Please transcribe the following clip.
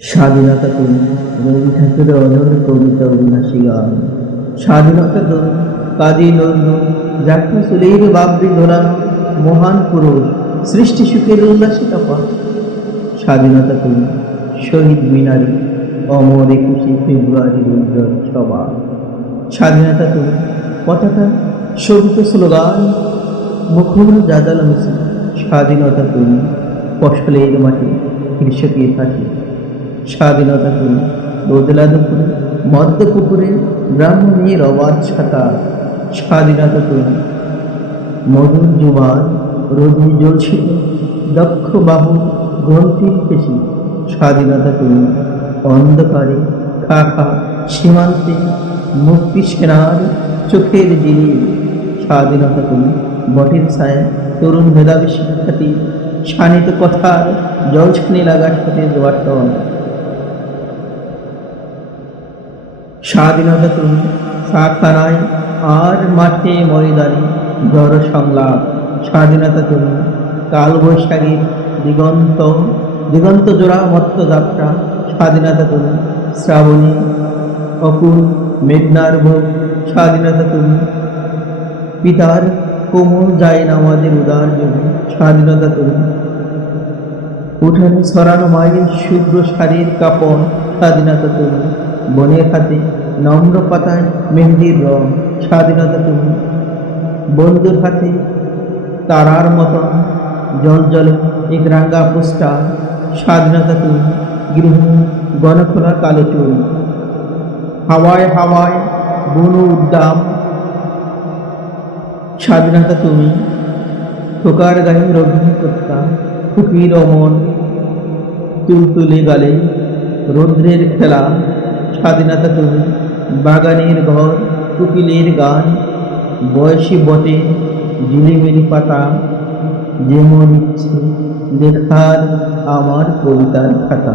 স্বাধীনতা তুমি রবি ঠাকুরের অনর কবিতা অবিনাশী গান। স্বাধীনতা তুমি কাজী নজরুল যাত্রা সুলের বাবরি ধরানো মহান পুরুষ সৃষ্টি সুখের উল্লাসিতা পথ। স্বাধীনতা তুমি শহীদ মিনারি অমর 21শে ফেব্রুয়ারি উজ্জ্বল সভা। স্বাধীনতা তুমি পতাকা শোভিত স্লোগান মুখর জাদাল মিছিল। স্বাধীনতা তুমি ফসলের মাঠে কৃষকের হাসি। স্বাধীনতা তুমি রোদেলা দুপুরে মদ্য পুকুরে ব্রাহ্মণীর অবাধ সাঁতার। স্বাধীনতা তুমি মধুর জুবান রোদে জ্বলছিল দক্ষ বাহু গ্রন্থির পেশি। স্বাধীনতা তুমি অন্ধকারে খা খা সীমান্তে মুক্তি সেনার চোখের জিনিস। স্বাধীনতা তুমি বটের ছায়া তরুণ মেধাবী শিক্ষার্থী শানিত কথার জলছানি লাগা সাথে দোয়াটন। স্বাধীনতা তুমি শাখানায় আর মাঠে ময়দানে জড় সংলাপ। স্বাধীনতা তুমি কাল বৈশাখীর দিগন্ত দিগন্ত জোড়া মত্ত যাত্রা। স্বাধীনতা তুমি শ্রাবণী অকুল মেঘনার ভোগ। স্বাধীনতা তুমি পিতার কোমল যায় নামাজের উদার যোগে। স্বাধীনতা তুমি উঠানে ছড়ানো মায়ের শুভ্র শাড়ির কাপড়। স্বাধীনতা তুমি বনের হাতে নম্র পাতায় মেহেদির রং। স্বাধীনতা তুমি বন্ধুর হাতে তারার মতন জল জলে এক রাঙ্গা পোস্টার। স্বাধীনতা তুমি গৃহিণী গণখোলা কালো চুল হাওয়ায় হাওয়ায় বনু উদ্দাম। স্বাধীনতা তুমি ঠোকার গায়ে রঘুপ্রত্যা ফুকির অমন তুলতুলে গালে রৌদ্রের খেলা। স্বাধীনতা তুমি বাগানের ঘর কুকিলের গান বয়সী বটে ঝিলিমিলি পাতা যেমন ইচ্ছে লেখার আমার কবিতার খাতা।